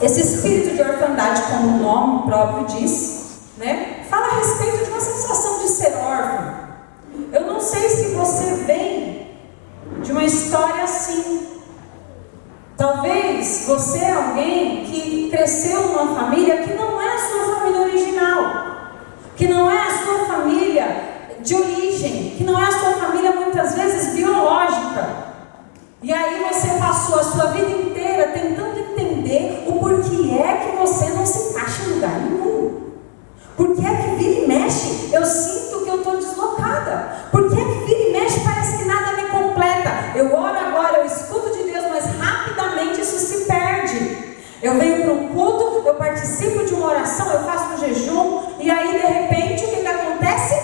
Esse espírito de orfandade, como o nome próprio diz, né, fala a respeito de uma sensação de ser órfão. Eu não sei se você vem de uma história assim. Talvez você é alguém que cresceu numa família que não é a sua família original, que não é a sua família de origem, que não é a sua família muitas vezes biológica. E aí você passou a sua vida inteira tentando entender o porquê é que você não se encaixa em lugar nenhum. Por que é que vira e mexe eu sinto que eu estou deslocada? Por que é que vira e mexe parece que nada me completa? Eu oro agora, eu escuto de Deus, mas rapidamente isso se perde. Eu venho para um culto, eu participo de uma oração, eu faço um jejum, e aí de repente o que acontece?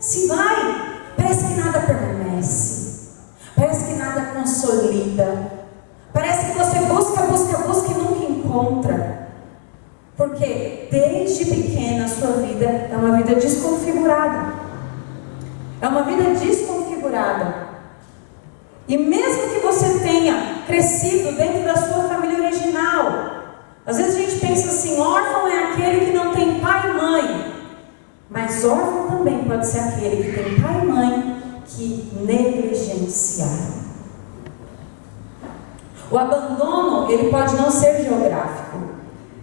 Se vai. Parece que nada permanece. Parece que nada consolida. Parece que você busca e nunca encontra. Porque desde pequena a sua vida é uma vida desconfigurada. É uma vida desconfigurada. E mesmo que você tenha crescido dentro da sua família original, às vezes a gente pensa assim, órfão é aquele que não tem pai e mãe. Mas órfão também pode ser aquele que tem pai e mãe que negligenciaram. O abandono, ele pode não ser geográfico,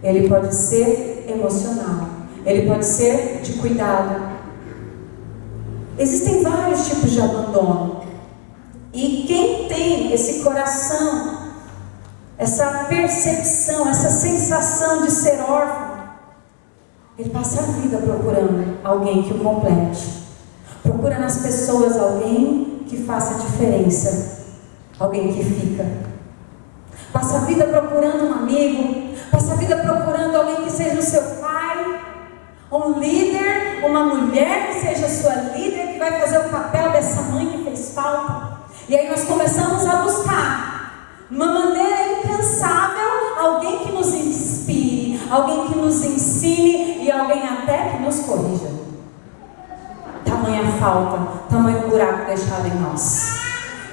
ele pode ser emocional, ele pode ser de cuidado. Existem vários tipos de abandono. E quem tem esse coração, essa percepção, essa sensação de ser órfão, ele passa a vida procurando alguém que o complete. Procura nas pessoas alguém que faça diferença, alguém que fica. Passa a vida procurando um amigo, passa a vida procurando alguém que seja o seu pai, um líder, uma mulher que seja sua líder, que vai fazer o papel dessa mãe que fez falta. E aí nós começamos a buscar uma maneira incansável, alguém que nos inspire, alguém que nos ensine e alguém até que nos corrija. Tamanha falta, tamanho buraco deixado em nós.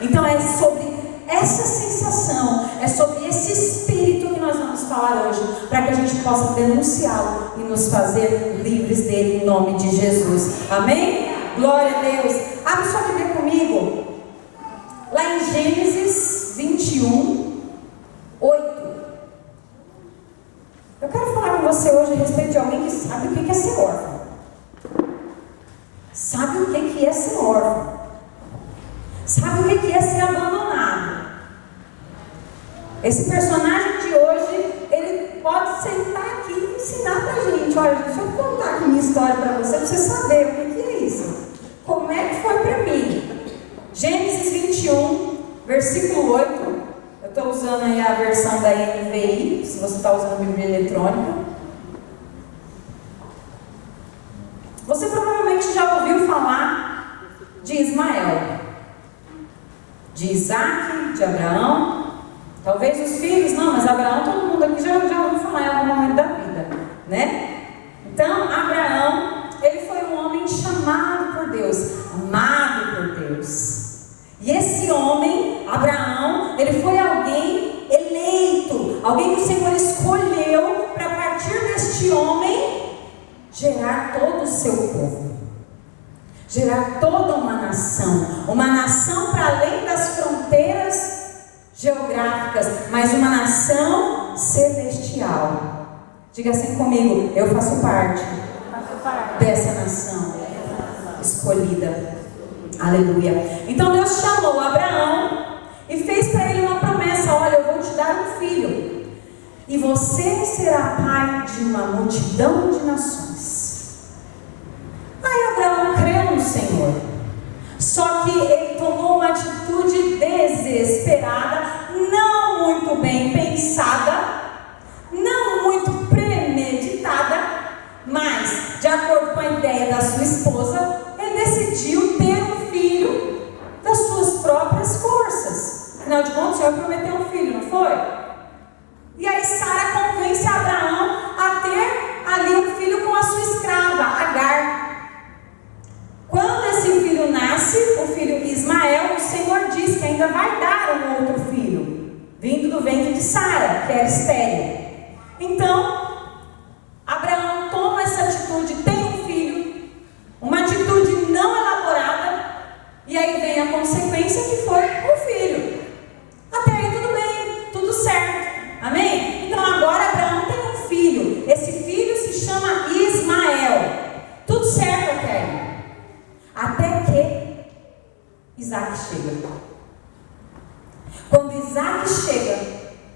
Então é sobre essa sensação, é sobre esse espírito que nós vamos falar hoje, para que a gente possa denunciá-lo e nos fazer livres dele em nome de Jesus. Amém? Glória a Deus. Abre sua Bíblia comigo. Lá em Gênesis 21, 8. Eu quero falar com você hoje a respeito de alguém que sabe o que é ser órfão. Sabe o que é ser órfão. Sabe o que é ser abandonado. Esse personagem de hoje, ele pode sentar aqui e ensinar pra gente. Olha, deixa eu contar aqui minha história para você saber o que é isso. Como é que foi para mim? Gênesis 21, versículo 8. Eu estou usando aí a versão da NVI, se você está usando a Bíblia eletrônica. Você provavelmente já ouviu falar de Ismael, de Isaac, de Abraão. Talvez os filhos, não, mas Abraão, todo mundo aqui já ouviu falar em algum momento da vida, né? Então, Abraão, ele foi um homem chamado por Deus, amado por Deus. E esse homem, Abraão, ele foi alguém eleito, alguém que o Senhor escolheu para, a partir deste homem, gerar todo o seu povo. Gerar toda uma nação para além das fronteiras geográficas, mas uma nação celestial. Diga assim comigo, eu faço parte dessa nação escolhida. Aleluia. Então Deus chamou Abraão e fez para ele uma promessa: olha, eu vou te dar um filho, e você será pai de uma multidão de nações. Aí Abraão creu no Senhor. Só que ele tomou uma atitude desesperada, não muito bem pensada, não muito premeditada, mas, de acordo com a ideia da sua esposa, ele decidiu ter um filho das suas próprias forças. Afinal de contas, o Senhor prometeu um filho, não foi? E aí Sara convence Abraão a ter ali um filho com as era estéril. Então, Abraão toma essa atitude, tem um filho, uma atitude não elaborada, e aí vem a consequência que foi um filho. Até aí tudo bem, tudo certo, amém? Então agora Abraão tem um filho, esse filho se chama Ismael, tudo certo até aí, até que Isaac chega. Quando Isaac chega,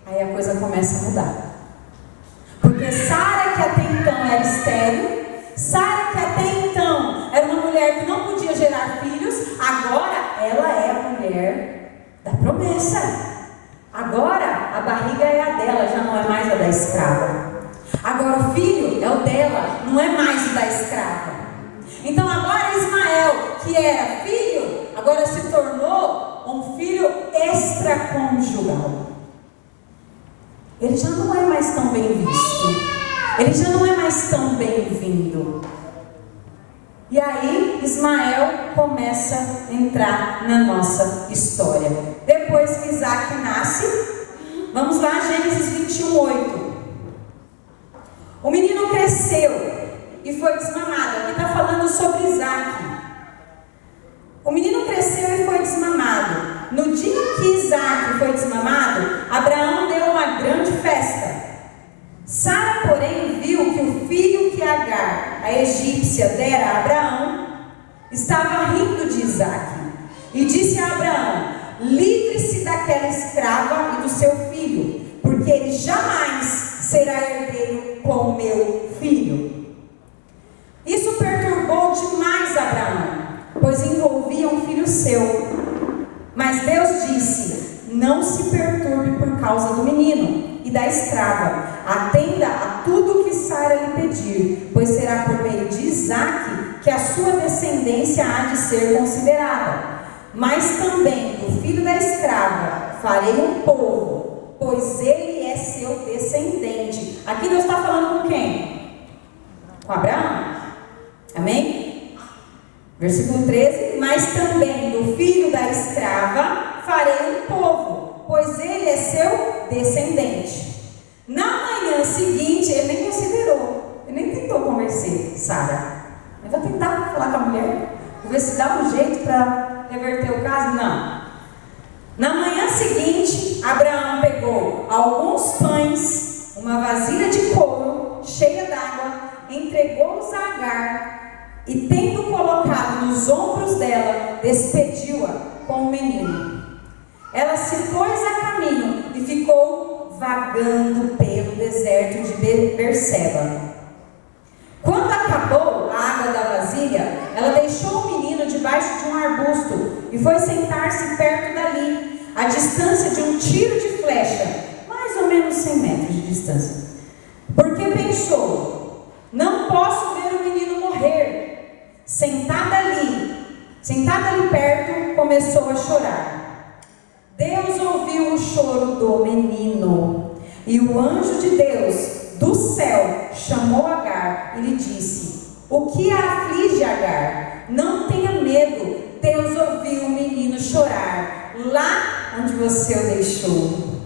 aí a coisa começa a mudar. Porque Sara, que até então era estéril, Sara, que até então era uma mulher que não podia gerar filhos, agora ela é a mulher da promessa. Agora a barriga é a dela, já não é mais a da escrava. Agora o filho é o dela, não é mais o da escrava. Então agora Ismael, que era filho, agora se tornou um filho extraconjugal. Ele já não é mais tão bem visto, ele já não é mais tão bem-vindo. E aí Ismael começa a entrar na nossa história. Depois que Isaac nasce, vamos lá, Gênesis 21:8. O menino cresceu e foi desmamado. Aqui está falando sobre Isaac. O menino cresceu e foi desmamado. No dia que Isaac foi desmamado, Abraão deu uma grande festa. Sara, porém, viu que o filho que Agar, a egípcia, dera a Abraão, estava rindo de Isaac. E disse a Abraão: livre-se daquela escrava e do seu filho, porque ele jamais será herdeiro com meu filho. Isso perturbou demais Abraão, pois envolvia um filho seu. Mas Deus disse: não se perturbe por causa do menino e da escrava. Atenda a tudo o que Sara lhe pedir, pois será por meio de Isaque que a sua descendência há de ser considerada. Mas também do filho da escrava farei um povo, pois ele é seu descendente. Aqui Deus está falando com quem? Com Abraão. Amém? Versículo 13. Mas também do filho da escrava farei um povo, pois ele é seu descendente. Na manhã seguinte, ele nem considerou, ele nem tentou convencer Sara. Ele vai tentar falar com a mulher, vou ver se dá um jeito para reverter o caso. Não. Na manhã seguinte, Abraão pegou alguns pães, uma vasilha de couro cheia d'água, entregou-os a Agar e, tendo colocado nos ombros dela, despediu-a com o menino. Ela se pôs a caminho e ficou vagando pelo deserto de Berseba. Quando acabou a água da vasilha, ela deixou o menino debaixo de um arbusto e foi sentar-se perto dali, a distância de um tiro de flecha, mais ou menos 100 metros de distância. Porque pensou: não posso ver o menino morrer. Sentada ali perto, começou a chorar. Deus ouviu o choro do menino, e o anjo de Deus do céu chamou Agar e lhe disse: o que a aflige, Agar? Não tenha medo. Deus ouviu o menino chorar lá onde você o deixou.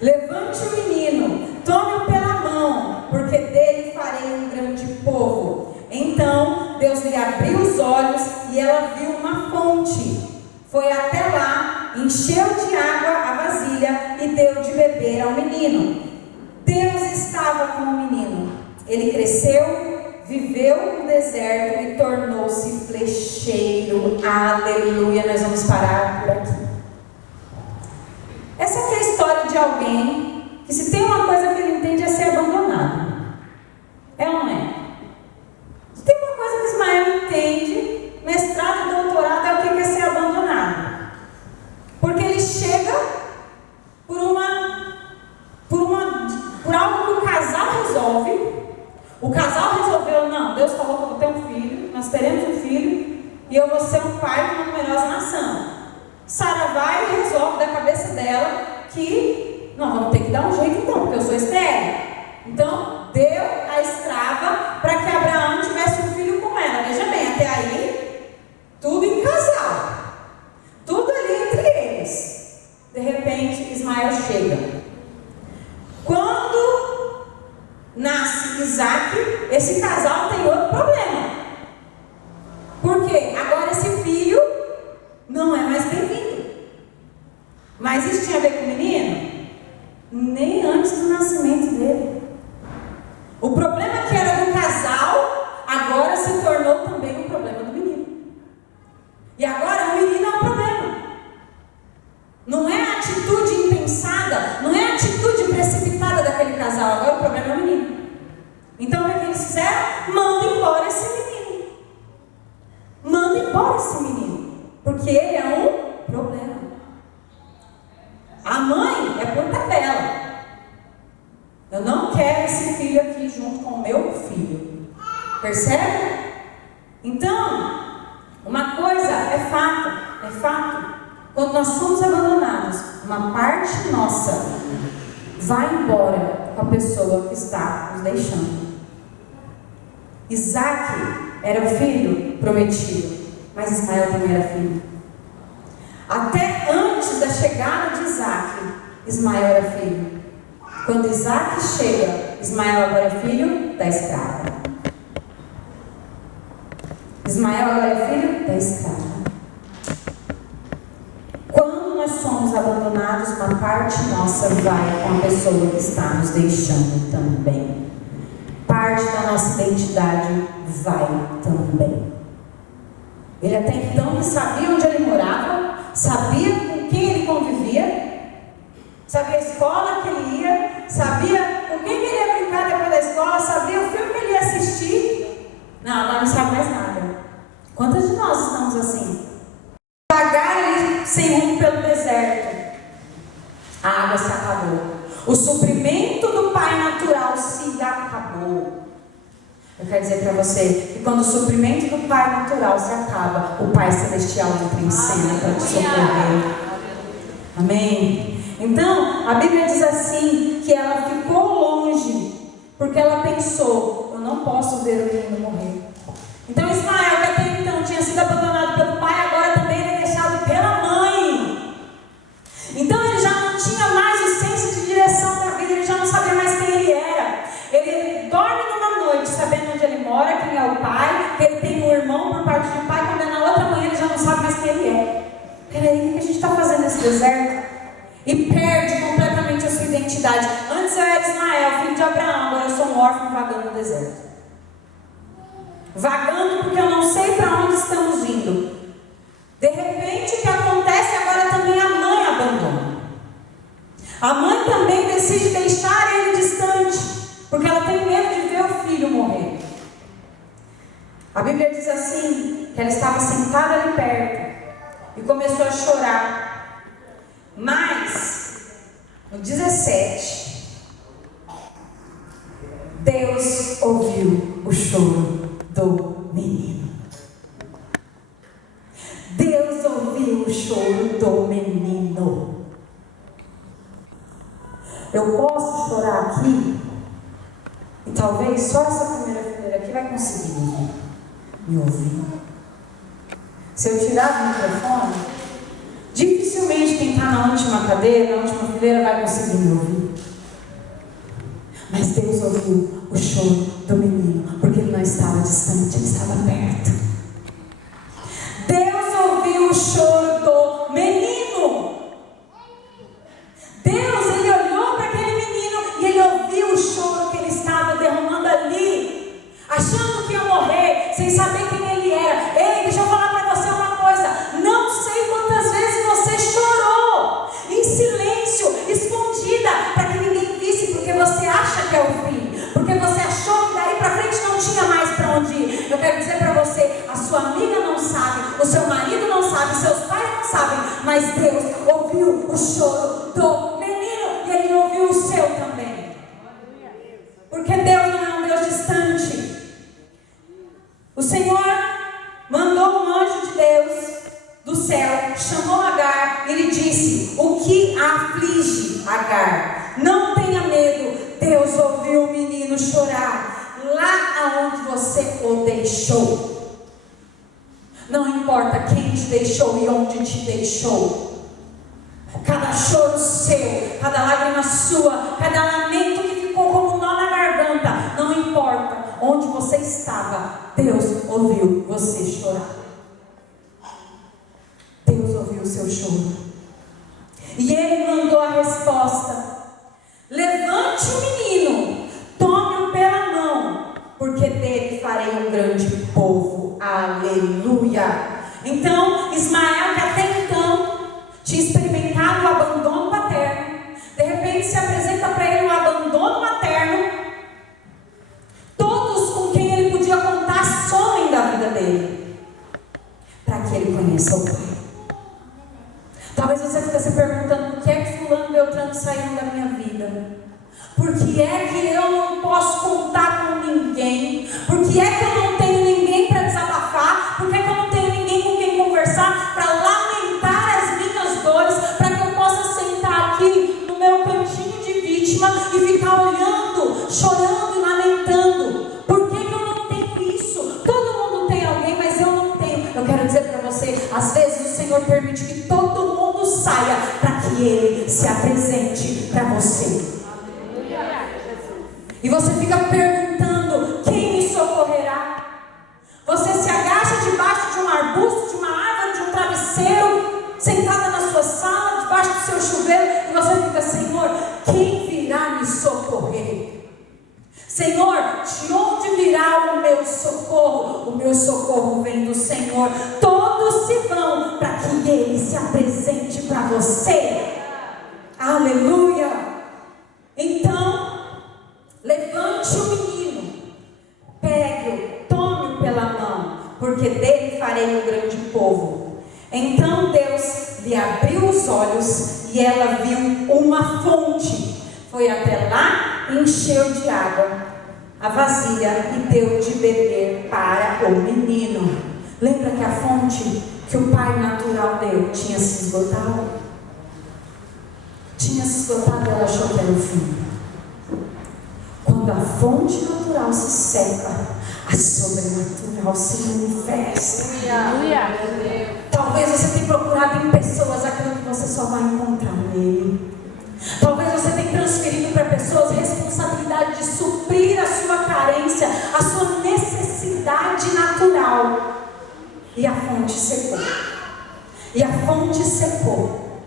Levante o menino, tome-o pela mão, porque dele farei um grande povo. Então Deus lhe abriu os olhos e ela viu uma fonte. Foi até lá, encheu de água a vasilha e deu de beber ao menino. Deus estava com o menino. Ele cresceu, viveu no deserto e tornou-se flecheiro. Aleluia. Nós vamos parar por aqui. Essa aqui é a história de alguém que, se tem uma coisa que ele entende, é ser abandonado. É ou não é? Se tem uma coisa que Ismael entende, mestrado e doutorado, é o que é ser abandonado. Porque ele chega por algo que o casal resolve. O casal resolveu: não, Deus falou que eu vou ter um filho, nós teremos um filho, e eu vou ser um pai de uma numerosa nação. Sara vai e resolve da cabeça dela que nós vamos ter que dar um jeito então, porque eu sou estéril. Então, deu a escrava para que Abraão tivesse um filho com ela. Veja bem, até aí, tudo em casal. Tudo ali entre eles. De repente, Ismael chega. Quando esse casal tem outro problema. Por quê? Agora esse filho não é mais bem-vindo. Mas isso tinha a ver com o menino? Nem antes do nascimento dele. O problema que era do casal, agora se tornou também um problema do menino. E agora o menino é um problema. Não é a atitude impensada, não é a atitude precipitada daquele casal, agora o problema é o menino. Então o que eles fizeram? Manda embora esse menino. Manda embora esse menino. Porque ele é um problema. A mãe é por tabela. Eu não quero esse filho aqui junto com o meu filho. Percebe? Então, uma coisa é fato. Quando nós somos abandonados, uma parte nossa vai embora com a pessoa que está nos deixando. Isaac era o filho prometido, mas Ismael também era filho. Até antes da chegada de Isaac, Ismael era filho. Quando Isaac chega, Ismael agora é filho da escrava. Ismael agora é filho da escrava. Quando nós somos abandonados, uma parte nossa vai com a pessoa que está nos deixando também. Parte da nossa identidade vai também. Ele até então sabia onde ele morava, sabia com quem ele convivia, sabia a escola que ele ia, sabia com quem ele ia brincar depois da escola, sabia o filme que ele ia assistir. Não, agora não sabe mais nada. Quantos de nós estamos assim? Vagar ali sem rumo pelo deserto. A água se acabou. O suprimento do Pai natural se acabou. Eu quero dizer para você que quando o suprimento do Pai natural se acaba, o Pai celestial entra em cena para te socorrer. Amém? Então, a Bíblia diz assim, que ela ficou longe, porque ela pensou, eu não posso ver o menino morrer. Então Ismael, que até então tinha sido abandonado pelo pai, agora também ele é deixado pela mãe. Então ele já não tinha mais o senso de direção da vida, ele já não sabia mais quem ele era. Ele dorme numa noite sabendo onde ele mora, quem é o pai, que ele tem um irmão por parte de pai, quando é na outra manhã ele já não sabe mais quem ele é. Peraí, o que a gente está fazendo nesse deserto? E perde completamente a sua identidade. Antes eu era Ismael, filho de Abraão, agora eu sou um órfão vagando no deserto. Vagando porque eu não sei para onde estamos indo. De repente o que acontece agora também a mãe abandona. A mãe também decide deixar ele distante, porque ela tem medo de ver o filho morrer. A Bíblia diz assim, que ela estava sentada ali perto e começou a chorar. Mas no 17 Deus ouviu o choro do menino. Deus ouviu o choro do menino. Eu posso chorar aqui e talvez só essa primeira fileira aqui vai conseguir me ouvir. Se eu tirar o microfone, dificilmente quem está na última cadeira, na última fileira vai conseguir me ouvir. Mas Deus ouviu o choro do menino, porque ele não estava distante, ele estava perto. Deus ouviu o choro do menino. Deus, ele olhou para aquele menino e ele ouviu o choro que ele estava derramando ali, achando que ia morrer, sem saber quem ele era. Ei, deixa eu falar para você uma coisa. Não sei quantas vezes você chorou em silêncio, escondida, para que ninguém visse, porque você acha que é o fim, porque você achou que daí para frente não tinha mais para onde ir. Eu quero dizer para você, a sua amiga não sabe, o seu marido não sabe, seus pais não sabem, mas Deus ouviu o choro do menino e ele ouviu o seu também. Porque Deus não é um Deus distante. O Senhor mandou um anjo de Deus do céu, chamou Agar e lhe disse: o que aflige Agar? Não tenha medo, Deus ouviu o menino chorar lá aonde você o deixou. Não importa quem te deixou e onde te deixou. Cada choro seu, cada lágrima sua, cada lamento que ficou como um nó na garganta, não importa onde Deus ouviu você chorar. Deus ouviu o seu choro. E Ele mandou a resposta: levante o menino, tome-o pela mão, porque dele farei um grande povo. Aleluia! Então, Ismael, que até então tinha experimentado o abandono paterno, de repente se apresenta para ele um abandono materno. Todos com quem ele podia contar somem da vida dele, para que ele conheça o Pai. Talvez você fique se perguntando: por que é que fulano e Beltrano saíram da minha vida? Por que é que eu não posso contar com ninguém? Por que é que eu não tenho ninguém para desabafar? Por que é que eu não tenho ninguém com quem conversar, para lamentar as minhas dores, para que eu possa sentar aqui no meu cantinho de vítima e ficar olhando, chorando e lamentando? Por que que eu não tenho isso? Todo mundo tem alguém, mas eu não tenho. Eu quero dizer para você, às vezes o Senhor permite que todo mundo saia para que Ele se apresente para você. E você fica perguntando: quem me socorrerá? Você se agacha debaixo de um arbusto, de uma árvore, de um travesseiro, sentada na sua sala, debaixo do seu chuveiro, e você fica: Senhor, quem virá me socorrer? Senhor, de onde virá o meu socorro? O meu socorro vem do Senhor. Todos se vão para que Ele se apresente para você. Aleluia! Então, levante o menino, pegue-o, tome-o pela mão, porque dele farei um grande povo. Então Deus lhe abriu os olhos e ela viu uma fonte. Foi até lá, encheu de água a vasilha e deu de beber para o menino. Lembra que a fonte que o pai natural deu tinha se esgotado? Tinha se esgotado e ela achou que era o fim. Quando a fonte natural se seca, a sobrenatural se manifesta. Talvez você tenha procurado em pessoas aquilo que você só vai encontrar nele. Talvez você tenha transferido para pessoas responsabilidade de suprir a sua carência, a sua necessidade natural. E a fonte secou. E a fonte secou.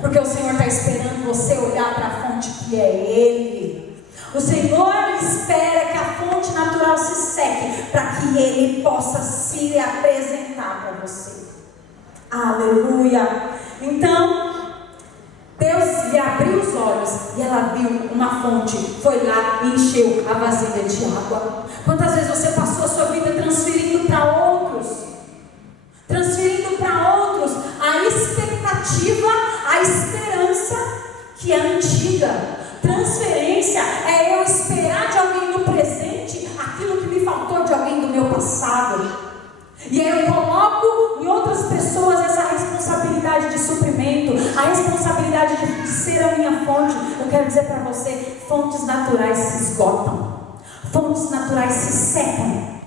Porque o Senhor está esperando você olhar para a fonte que é Ele. O Senhor espera que a fonte natural se seque, para que Ele possa se apresentar para você. Aleluia! Então, Deus lhe abriu os olhos e ela viu uma fonte, foi lá e encheu a vasilha de água. Quantas vezes você passou a sua vida transferindo para outros? Transferindo para outros a expectativa, a esperança que é antiga. Transferência é eu esperar de alguém no presente aquilo que me faltou de alguém do meu passado. E aí eu coloco em outras pessoas essa responsabilidade de suprimento, a responsabilidade de ser a minha fonte. Eu quero dizer para você: fontes naturais se esgotam, fontes naturais se secam,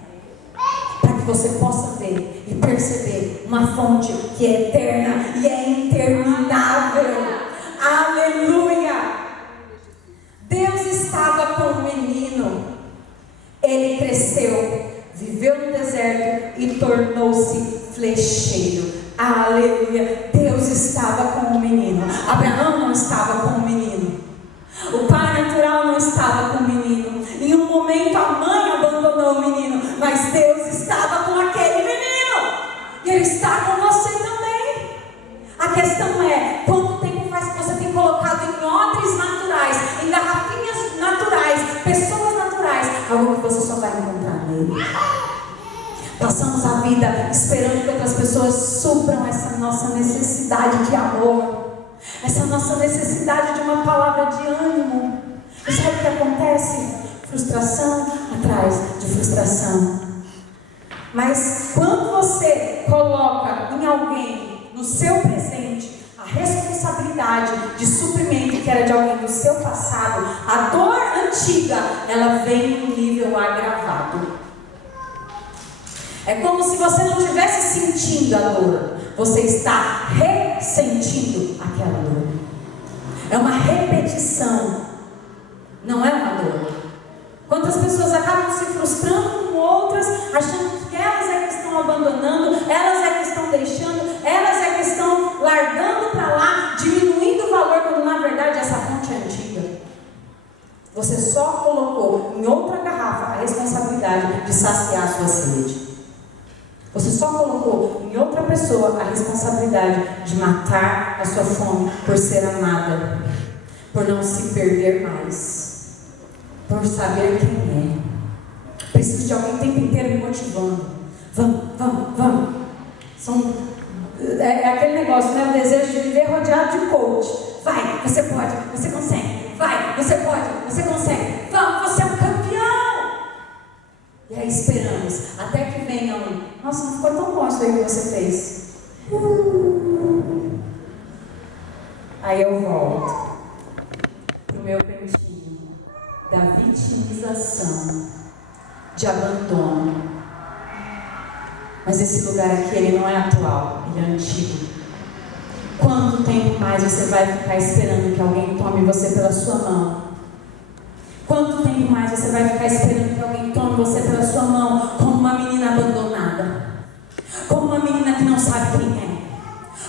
para que você possa ver e perceber uma fonte que é eterna e é interminável. Aleluia! Deus estava com o menino. Ele cresceu, viveu no deserto e tornou-se flecheiro. Aleluia! Deus estava com o menino. Abraão não estava com o menino. O pai natural não estava com o menino. Em um momento a mãe abandonou o menino, mas Deus estava com aquele menino. E Ele está com você também. A questão é: quanto tempo faz que você tem colocado em odres naturais, em garrafinhas naturais, pessoas naturais, algo que você só vai encontrar nele? Passamos a vida esperando que outras pessoas supram essa nossa necessidade de amor, essa nossa necessidade de uma palavra de ânimo. E sabe o que acontece? Frustração atrás de frustração. Mas quando você coloca em alguém, no seu presente, a responsabilidade de suprimento que era de alguém do seu passado, a dor antiga, ela vem em um nível agravado. É como se você não estivesse sentindo a dor, você está ressentindo aquela dor. É uma repetição, não é uma dor. Quantas Outras pessoas acabam se frustrando com outras, achando que elas é que estão abandonando, elas é que estão deixando, elas é que estão largando para lá, diminuindo o valor, quando na verdade essa fonte é antiga. Você só colocou em outra garrafa a responsabilidade de saciar a sua sede. Você só colocou em outra pessoa a responsabilidade de matar a sua fome por ser amada, por não se perder mais, por saber quem é. Preciso de alguém o tempo inteiro me motivando. Vamos. É aquele negócio, né? O desejo de viver rodeado de coach. Vai, você pode, você consegue. Vai, você pode, você consegue. Vamos, você é um campeão. E aí esperamos, até que venha um: nossa, não ficou tão bom isso aí que você fez. Aí eu volto pro meu cantinho da vitimização, de abandono. Mas esse lugar aqui, ele não é atual, ele é antigo. Quanto tempo mais você vai ficar esperando que alguém tome você pela sua mão? Quanto tempo mais você vai ficar esperando que alguém tome você pela sua mão, como uma menina abandonada, como uma menina que não sabe quem é,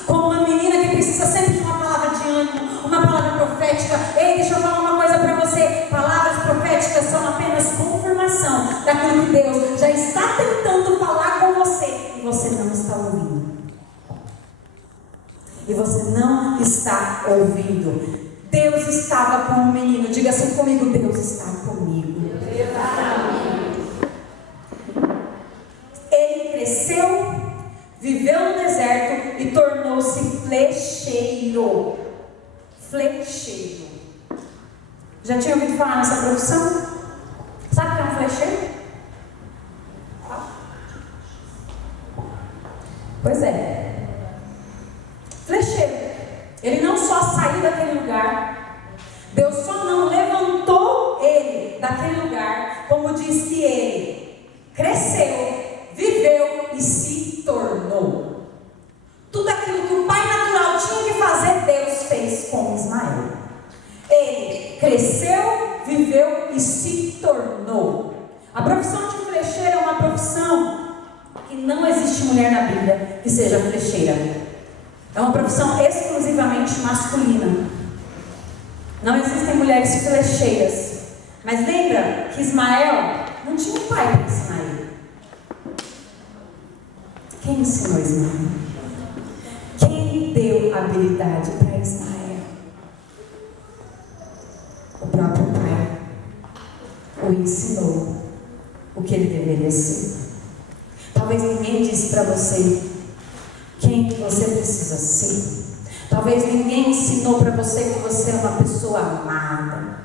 como uma menina que precisa sempre de uma palavra de ânimo, uma palavra profética? Ei, deixa eu falar uma coisa para você: palavras proféticas são apenas confirmação daquilo que Deus já está tentando falar com você e você não está ouvindo. E você não está ouvindo. Deus estava com o menino. Diga assim comigo: Deus está comigo. Ele cresceu, viveu no deserto e tornou-se flecheiro. Flecheiro. Já tinha ouvido falar nessa profissão? Sabe o que é um flecheiro? Pois é. Flecheiro. Ele não só saiu daquele lugar, Deus só não levantou ele daquele lugar, como diz que ele cresceu, viveu e se tornou. Tudo aquilo que o pai natural tinha que fazer, Deus fez com Ismael. Ele cresceu, viveu e se tornou. A profissão de flecheiro é uma profissão que não existe mulher na Bíblia que seja flecheira. É uma profissão exclusivamente masculina. Não existem mulheres flecheiras. Mas lembra que Ismael não tinha um pai para ensinar ele. Quem ensinou Ismael? Quem deu habilidade para Ismael? O próprio pai o ensinou o que ele deveria ser. Talvez ninguém disse para você quem você precisa ser. Talvez ninguém ensinou para você que você é uma pessoa amada.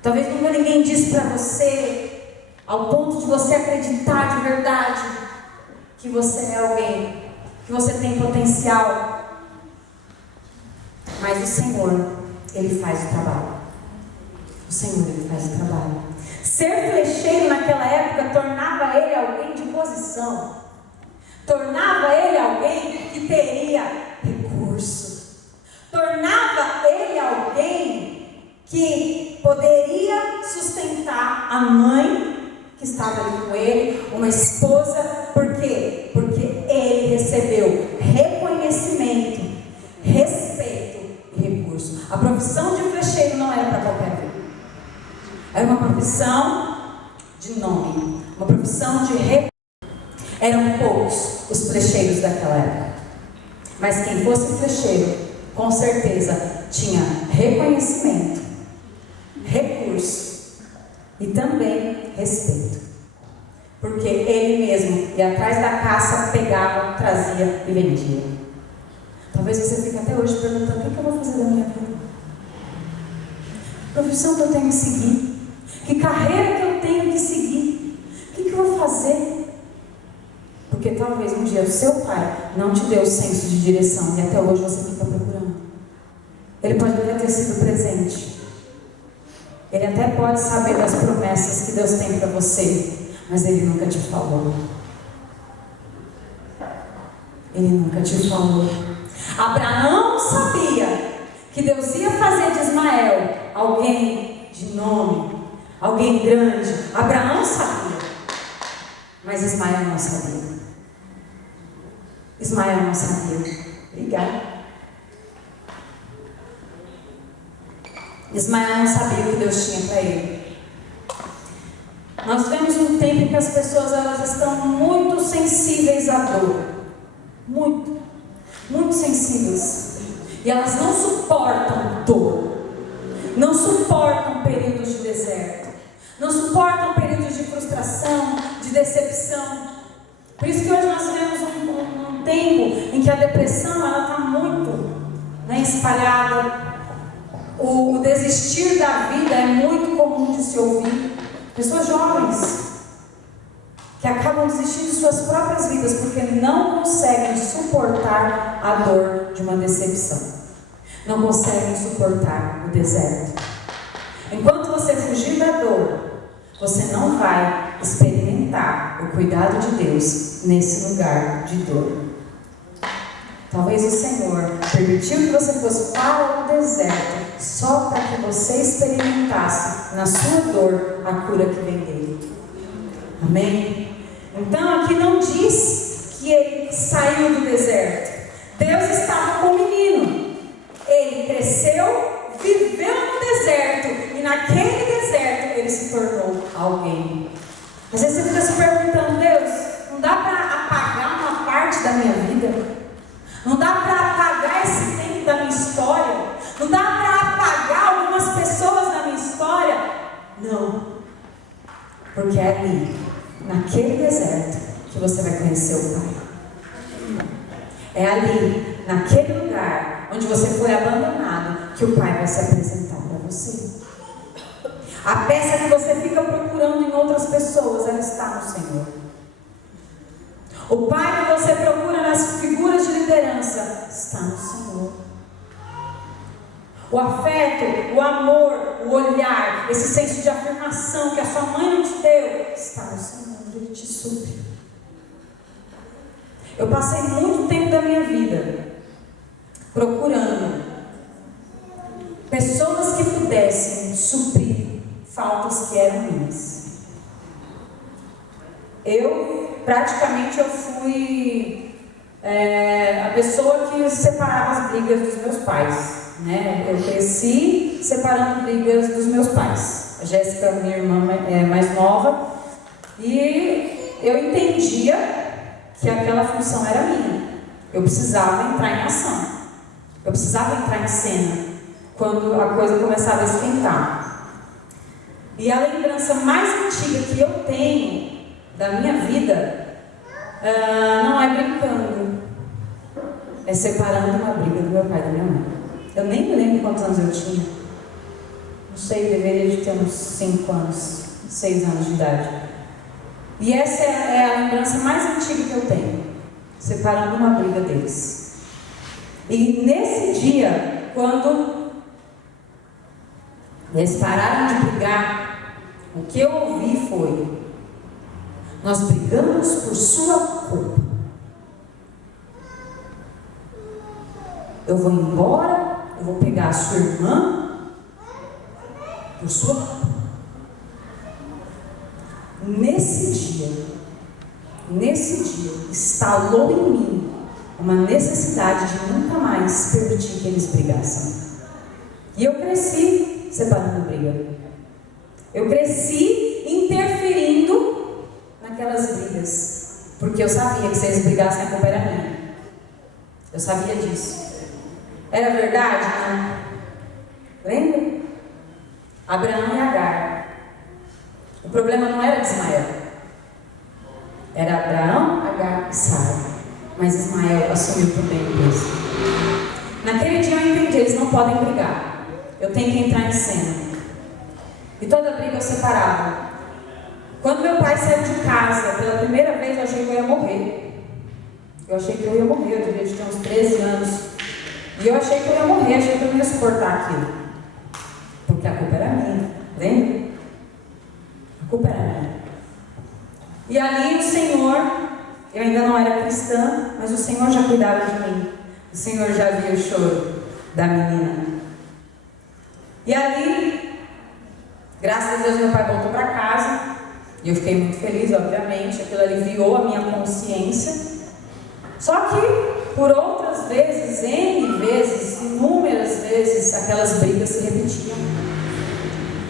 Talvez nunca ninguém disse para você, ao ponto de você acreditar de verdade, que você é alguém, que você tem potencial. Mas o Senhor, Ele faz o trabalho. O Senhor, Ele faz o trabalho. Ser flecheiro naquela época tornava ele alguém de posição. Tornava ele alguém que teria recurso. Tornava ele alguém que poderia sustentar a mãe que estava ali com ele, uma esposa. Por quê? Porque ele recebeu reconhecimento, respeito e recurso. A profissão de flecheiro não era para qualquer um. Era uma profissão de nome, uma profissão de recurso. Eram poucos os flecheiros daquela época. Mas quem fosse flecheiro, com certeza tinha reconhecimento, recurso e também respeito. Porque ele mesmo ia atrás da caça, pegava, trazia e vendia. Talvez você fique até hoje perguntando: o que eu vou fazer da minha vida? Que profissão que eu tenho que seguir? Que carreira que eu tenho que seguir? O que eu vou fazer? Porque talvez um dia o seu pai não te deu o senso de direção e até hoje você fica procurando. Ele pode até ter sido presente. Ele até pode saber das promessas que Deus tem para você, mas ele nunca te falou. Ele nunca te falou. Abraão sabia que Deus ia fazer de Ismael alguém de nome, alguém grande. Abraão sabia, mas Ismael não sabia. Ismael não sabia. Obrigada. Ismael não sabia o que Deus tinha para ele. Nós vemos um tempo em que as pessoas elas estão muito sensíveis à dor. Muito sensíveis. E elas não suportam dor. Não suportam períodos de deserto. Não suportam períodos de frustração, de decepção. Por isso que hoje nós vemos um tempo em que a depressão está muito espalhada. O desistir da vida é muito comum de se ouvir. Pessoas jovens que acabam desistindo de suas próprias vidas porque não conseguem suportar a dor de uma decepção. Não conseguem suportar o deserto. Enquanto você fugir da dor, você não vai experimentar o cuidado de Deus nesse lugar de dor. Talvez o Senhor permitiu que você fosse para o deserto só para que você experimentasse na sua dor a cura que vem dele. Amém? Então aqui não diz que ele saiu do deserto. Deus estava com o menino. Ele cresceu, viveu no deserto e naquele deserto ele se tornou alguém. Às vezes você fica se perguntando: Deus, não dá para apagar uma parte da minha vida? Não dá para apagar esse tempo da minha história? Não dá para apagar algumas pessoas da minha história? Não. Porque é ali, naquele deserto, que você vai conhecer o Pai. É ali, naquele lugar, onde você foi abandonado, que o Pai vai se apresentar para você. A peça que você fica procurando em outras pessoas, ela está no Senhor. O Pai que você procura nas figuras de liderança está no Senhor. O afeto, o amor, o olhar, esse senso de afirmação que a sua mãe não te deu, está no Senhor, Ele te supre. Eu passei muito tempo da minha vida procurando pessoas que pudessem suprir faltas que eram minhas. Praticamente eu fui a pessoa que separava as brigas dos meus pais, né? Eu cresci separando brigas dos meus pais. A Jéssica, minha irmã mais nova, e eu entendia que aquela função era minha. Eu precisava entrar em ação. Eu precisava entrar em cena quando a coisa começava a esquentar. E a lembrança mais antiga que eu tenho da minha vida não é brincando, é separando uma briga do meu pai e da minha mãe. Eu nem me lembro quantos anos eu tinha. Não sei, deveria de ter uns 5 anos, 6 anos de idade. E essa é a lembrança mais antiga que eu tenho, separando uma briga deles. E nesse dia, quando eles pararam de brigar, o que eu ouvi foi: nós brigamos por sua culpa. Eu vou embora, eu vou pegar a sua irmã por sua culpa. Nesse dia, instalou em mim uma necessidade de nunca mais permitir que eles brigassem. E eu cresci separando briga. Eu cresci interferindo naquelas brigas, porque eu sabia que se eles brigassem a culpa era minha. Eu sabia disso. Era verdade? Não. Lembra? Abraão e Agar. O problema não era de Ismael. Era Abraão, Agar e Sara. Mas Ismael assumiu por bem o peso. Naquele dia eu entendi, eles não podem brigar. Eu tenho que entrar em cena. E toda briga eu separava. Quando meu pai saiu de casa, pela primeira vez eu achei que eu ia morrer. Eu devia ter uns 13 anos. E eu achei que eu ia morrer, achei que eu não ia suportar aquilo. Porque a culpa era minha, lembra? A culpa era minha. E ali o Senhor, eu ainda não era cristã, mas o Senhor já cuidava de mim. O Senhor já via o choro da menina. E ali, Graças a Deus meu pai voltou para casa e eu fiquei muito feliz, obviamente. Aquilo aliviou a minha consciência. Só que por outras vezes, N vezes, inúmeras vezes, aquelas brigas se repetiam.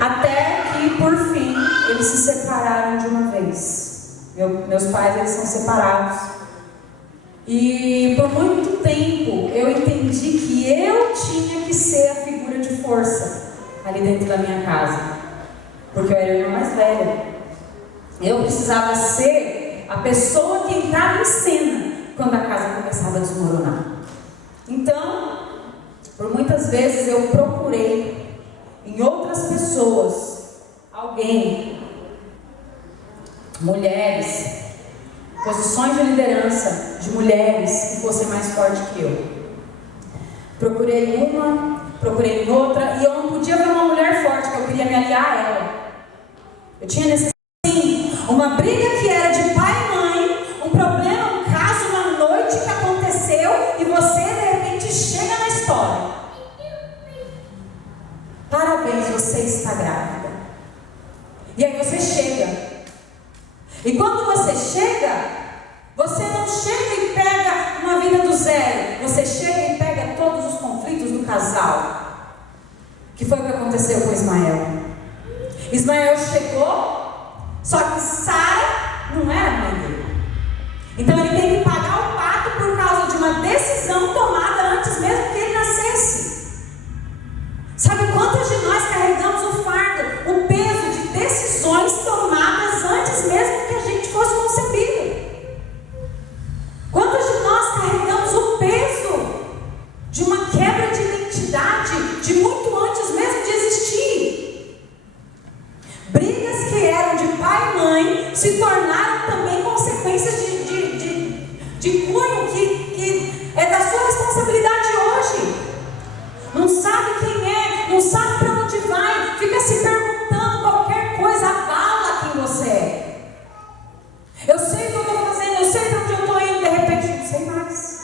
Até que por fim eles se separaram de uma vez. Meus pais, eles são separados. E por muito tempo eu entendi que eu tinha que ser a figura de força ali dentro da minha casa, porque eu era a irmã mais velha. Eu precisava ser a pessoa que entrava em cena quando a casa começava a desmoronar. Então, por muitas vezes eu procurei em outras pessoas, alguém, mulheres, posições de liderança de mulheres que fossem mais fortes que eu. Procurei uma, procurei outra, e eu não podia ver uma mulher forte, porque eu queria me aliar a ela. Eu tinha necessidade, sim, uma briga que era de pai e mãe, um problema, um caso, uma noite que aconteceu, e você de repente chega na história. Parabéns, você está grávida. E aí você chega. E quando você chega, você não chega e pega uma vida do zero. Você chega e pega todos os conflitos do casal. Que foi o que aconteceu com Ismael. Ismael chegou, só que Sara não era mãe dele. Então ele tem que pagar o pato por causa de uma decisão tomada antes mesmo que ele nascesse. Sabe quantos de nós carregamos o fardo, o peso de decisões tomadas antes mesmo que a gente fosse concebido? Quantos de nós carregamos o peso de uma quebra de identidade de muito antes mesmo de existir? Brigas que eram de pai e mãe se tornaram também consequências de cunho que é da sua responsabilidade hoje. Não sabe quem é, não sabe para onde vai, fica se perguntando qualquer coisa, abala quem você é. Eu sei o que eu estou fazendo, eu sei para onde eu estou indo, de repente eu não sei mais.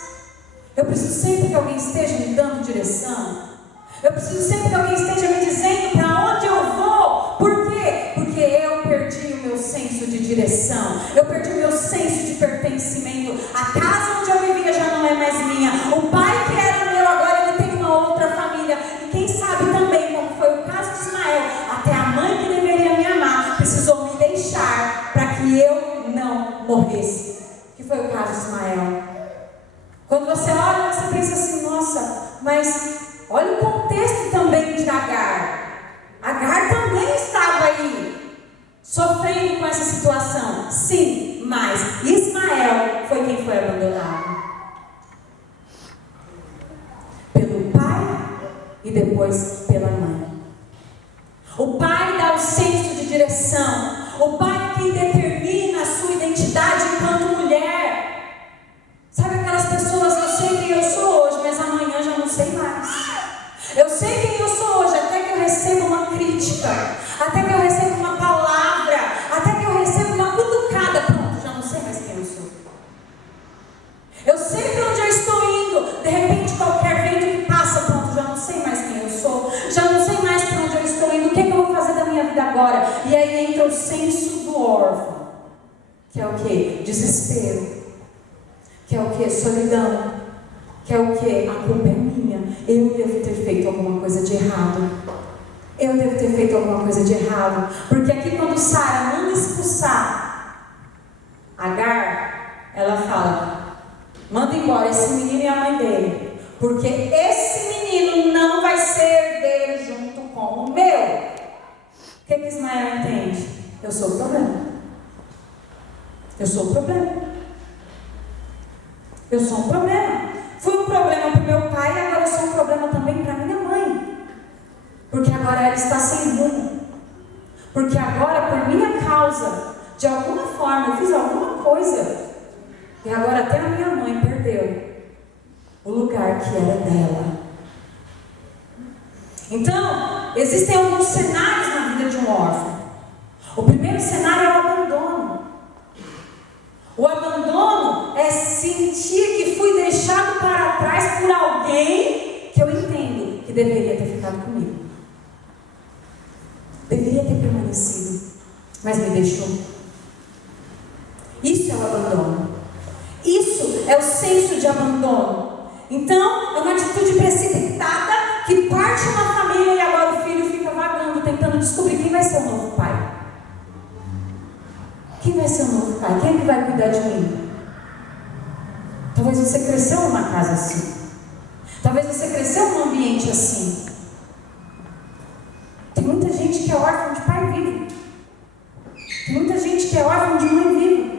Eu preciso sempre que alguém esteja me dando direção. Eu preciso sempre que alguém esteja me dizendo para onde eu vou. Por quê? Porque eu perdi o meu senso de direção. Eu perdi o meu senso de pertencimento. A casa onde eu vivia já não é mais minha. O pai que era meu agora ele tem uma outra família. E quem sabe também, como foi o caso de Ismael, até a mãe que deveria me amar precisou me deixar para que eu não morresse. Que foi o caso de Ismael. Quando você olha, você pensa assim, nossa, mas olha o contexto também de Agar. Agar também estava aí, sofrendo com essa situação. Sim, mas Ismael foi quem foi abandonado pelo pai e depois pela mãe. O pai dá o senso de direção. O pai é quem determina a sua identidade enquanto mulher. Sabe aquelas pessoas, eu sei quem eu sou hoje, mas amanhã já não sei mais. Eu sei quem eu sou hoje, até que eu recebo uma crítica, até que eu recebo uma palavra, até que eu recebo uma cutucada, pronto, já não sei mais quem eu sou. Eu sei para onde eu estou indo, de repente qualquer vento que passa, pronto, já não sei mais quem eu sou, já não sei mais para onde eu estou indo, o que eu vou fazer da minha vida agora? E aí entra o senso do órfão, que é o quê? Desespero. Que é o que? Solidão. Que é o que? A culpa é minha. Eu devo ter feito alguma coisa de errado. Eu devo ter feito alguma coisa de errado. Porque aqui quando Sara manda expulsar Agar, ela fala, manda embora esse menino e a mãe dele. Porque esse menino não vai ser herdeiro junto com o meu. O que Ismael entende? Eu sou o problema. Eu sou o problema. Eu sou um problema. Fui um problema para o meu pai e agora eu sou um problema também para minha mãe. Porque agora ela está sem rumo. Porque agora, por minha causa, de alguma forma, eu fiz alguma coisa. E agora até a minha mãe perdeu o lugar que era dela. Então, existem alguns cenários na vida de um órfão. O primeiro cenário é o abandono. O abandono é sentir que fui deixado para trás por alguém que eu entendo que deveria ter ficado comigo. Deveria ter mas me deixou. Isso é o abandono. Isso é o senso de abandono. Então, é uma atitude precipitada que parte uma família e agora o filho fica vagando, tentando descobrir quem vai ser o novo pai. Quem vai ser o novo pai? Quem é que vai cuidar de mim? Talvez você cresceu numa casa assim. Talvez você cresceu num ambiente assim. Tem muita gente que é órfã de pai vivo. Tem muita gente que é órfã de mãe viva.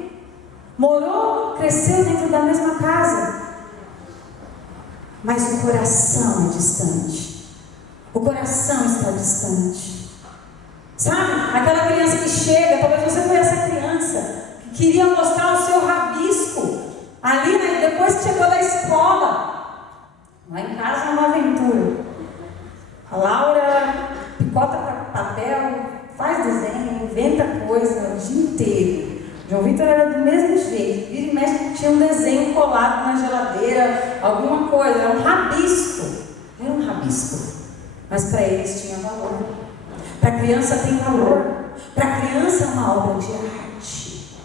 Morou, cresceu dentro da mesma casa. Mas o coração é distante. O coração está distante. Sabe? Aquela criança que chega, talvez você foi essa criança que queria mostrar o seu rabisco ali, né, depois que chegou da escola. Lá em casa é uma aventura. A Laura picota papel, faz desenho, inventa coisa o dia inteiro. João Vitor era do mesmo jeito. Vira e mexe, tinha um desenho colado na geladeira, alguma coisa, era um rabisco. Era um rabisco. Mas para eles tinha valor. Para a criança tem valor. Para a criança é uma obra de arte.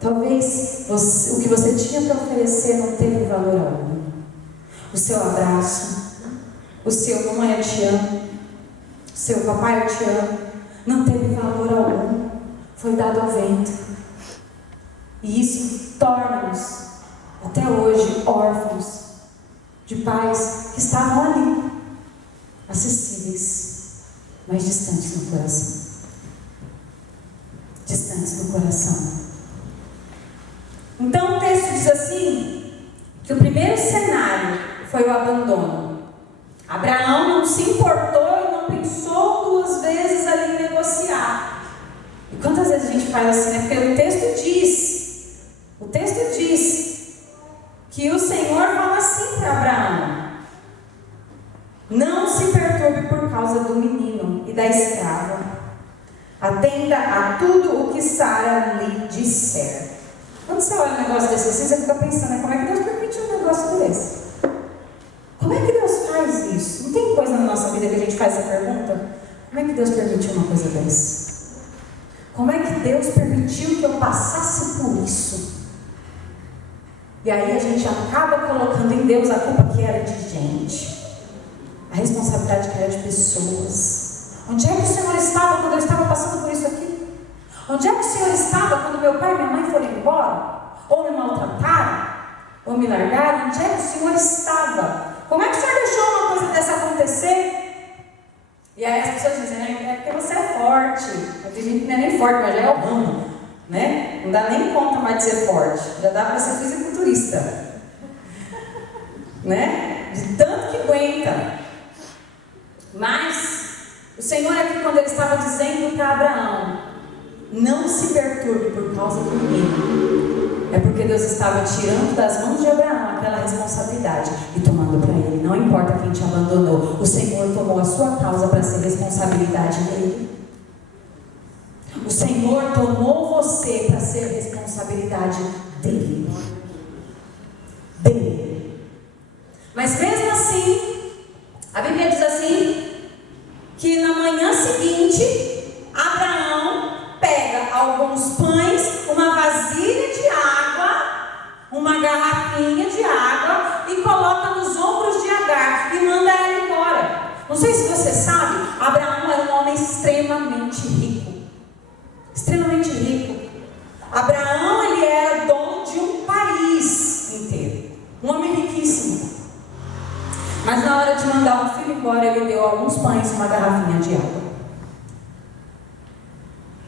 Talvez o que você tinha para oferecer não teve valor algum. O seu abraço, o seu mamãe eu te amo, o seu papai eu te amo, não teve valor algum. Foi dado ao vento. E isso torna-nos, até hoje, órfãos de pais que estavam ali, acessíveis, mas distantes no coração. Distantes no coração. Então o texto diz assim, que o primeiro cenário foi o abandono. Abraão não se importou e não pensou duas vezes ali em negociar. E quantas vezes a gente faz assim, né? Porque o texto diz que o Senhor fala assim para Abraão: não se perturbe por causa do menino e da escrava. Atenda a tudo o que Sara lhe disser. Quando você olha um negócio desse assim, você fica pensando, né? Como é que Deus permitiu um negócio desse? Como é que Deus faz isso? Não tem coisa na nossa vida que a gente faz essa pergunta? Como é que Deus permitiu uma coisa dessa? Como é que Deus permitiu que eu passasse por isso? E aí a gente acaba colocando em Deus a culpa que era de gente, a responsabilidade que era de pessoas. Onde é que o Senhor estava quando eu estava passando por isso aqui? Onde é que o Senhor estava quando meu pai e minha mãe foram embora? Ou me maltrataram? Ou me largaram? Onde é que o Senhor estava? Como é que o Senhor deixou uma coisa dessa acontecer? E aí as pessoas dizem, é porque você é forte. Tem gente que não é nem forte, mas já é o ramo, né? Não dá nem conta mais de ser forte. Já dá para ser fisiculturista. Né? De tanto que aguenta. Mas o Senhor aqui, quando ele estava dizendo para Abraão, não se perturbe por causa do menino, é porque Deus estava tirando das mãos de Abraão aquela responsabilidade e tomando para ele. Não importa quem te abandonou, o Senhor tomou a sua causa para ser responsabilidade dele. O Senhor tomou você para ser responsabilidade dele. Mas mesmo assim, a Bíblia diz assim, que na manhã seguinte, Abraão pega alguns pães, uma vasilha de água, uma garrafinha de água e coloca nos ombros de Agar e manda ela embora. Não sei se você sabe, Abraão era um homem extremamente rico. Extremamente rico. Abraão, ele era dono de um país inteiro. Um homem riquíssimo. Mas na hora de mandar um filho embora, ele deu alguns pães e uma garrafinha de água.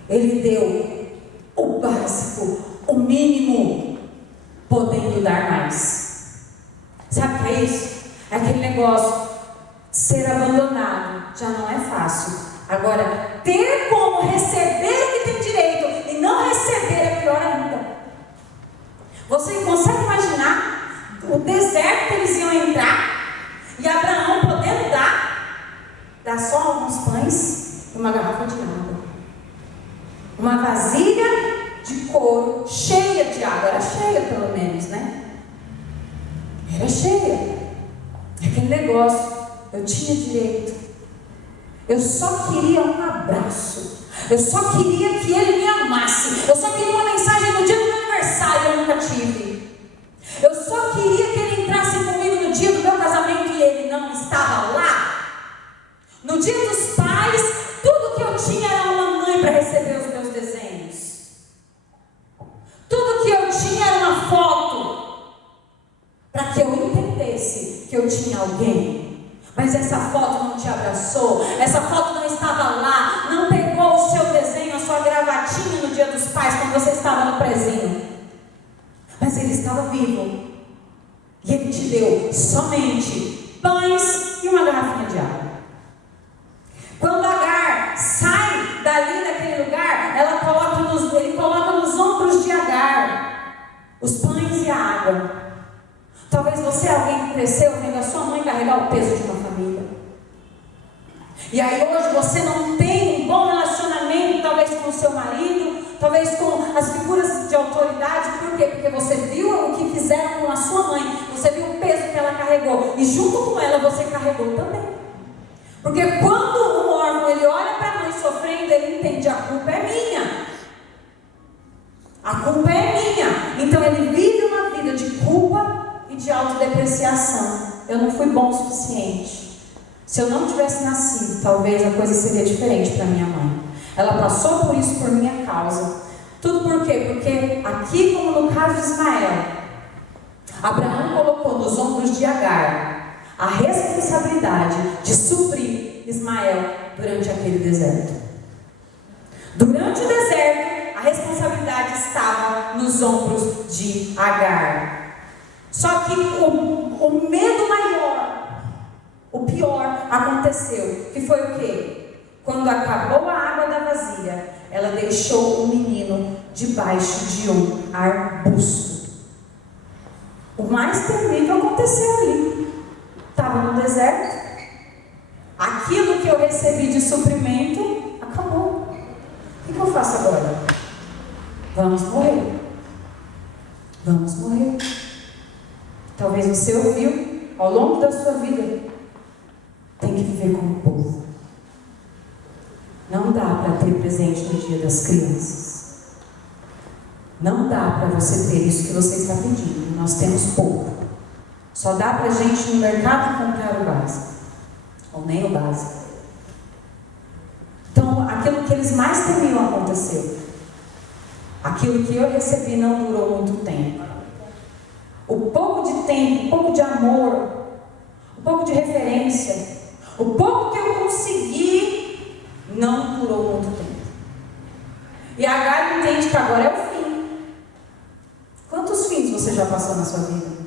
Ele deu o básico, o mínimo, podendo dar mais. Sabe o que é isso? É aquele negócio, ser abandonado já não é fácil. Agora, ter como receber o que tem direito e não receber é pior ainda. Você consegue imaginar o deserto que eles iam entrar e Abraão podendo dar só alguns pães e uma garrafa de água? Uma vasilha de couro cheia de água. Era cheia pelo menos, né? Era cheia. Aquele negócio, eu tinha direito. Eu só queria um abraço. Eu só queria que ele me amasse. Eu só queria uma mensagem no dia do meu aniversário, eu nunca tive. Eu só queria que ele entrasse comigo no dia do meu casamento e ele não estava lá. No dia dos pais, tudo que eu tinha era uma mãe para receber os meus desenhos. Tudo que eu tinha era uma foto para que eu entendesse que eu tinha alguém. Mas essa foto não te abraçou, essa foto não estava lá, não pegou o seu desenho, a sua gravatinha no dia dos pais, quando você estava no prezinho. Mas ele estava vivo. E ele te deu somente pães e uma garrafinha de água. Quando Agar sai dali daquele lugar, ele coloca nos ombros de Agar os pães e a água. Talvez você é alguém que cresceu vendo a sua mãe carregar o peso de uma família. E aí hoje você não tem um bom relacionamento, talvez com o seu marido, talvez com as figuras de autoridade. Por quê? Porque você viu o que fizeram com a sua mãe, você viu o peso que ela carregou, e junto com ela você carregou também. Porque quando um órfão ele olha para a mãe sofrendo, ele entende: a culpa é minha. A culpa é minha. Então ele vive uma vida de culpa e de autodepreciação. Eu não fui bom o suficiente. Se eu não tivesse nascido, talvez a coisa seria diferente para minha mãe. Ela passou por isso por minha causa. Tudo por quê? Porque aqui, como no caso de Ismael, Abraão colocou nos ombros de Agar a responsabilidade de suprir Ismael durante aquele deserto. Durante o deserto, a responsabilidade estava nos ombros de Agar. Só que o medo maior, o pior, aconteceu. Que foi o quê? Quando acabou a água da vasilha, ela deixou o menino debaixo de um arbusto. O mais terrível aconteceu ali. Estava no deserto. Aquilo que eu recebi de suprimento acabou. O que eu faço agora? Vamos morrer. Vamos morrer. Talvez você ouviu ao longo da sua vida: tem que viver como povo. Não dá para ter presente no dia das crianças. Não dá para você ter isso que você está pedindo. Nós temos pouco. Só dá para a gente ir no mercado comprar o básico. Ou nem o básico. Então, aquilo que eles mais temiam aconteceu. Aquilo que eu recebi não durou muito tempo. O pouco de tempo, o pouco de amor, o pouco de referência, o pouco que eu consegui, não durou muito tempo. E Agar entende que agora é o fim. Quantos fins você já passou na sua vida?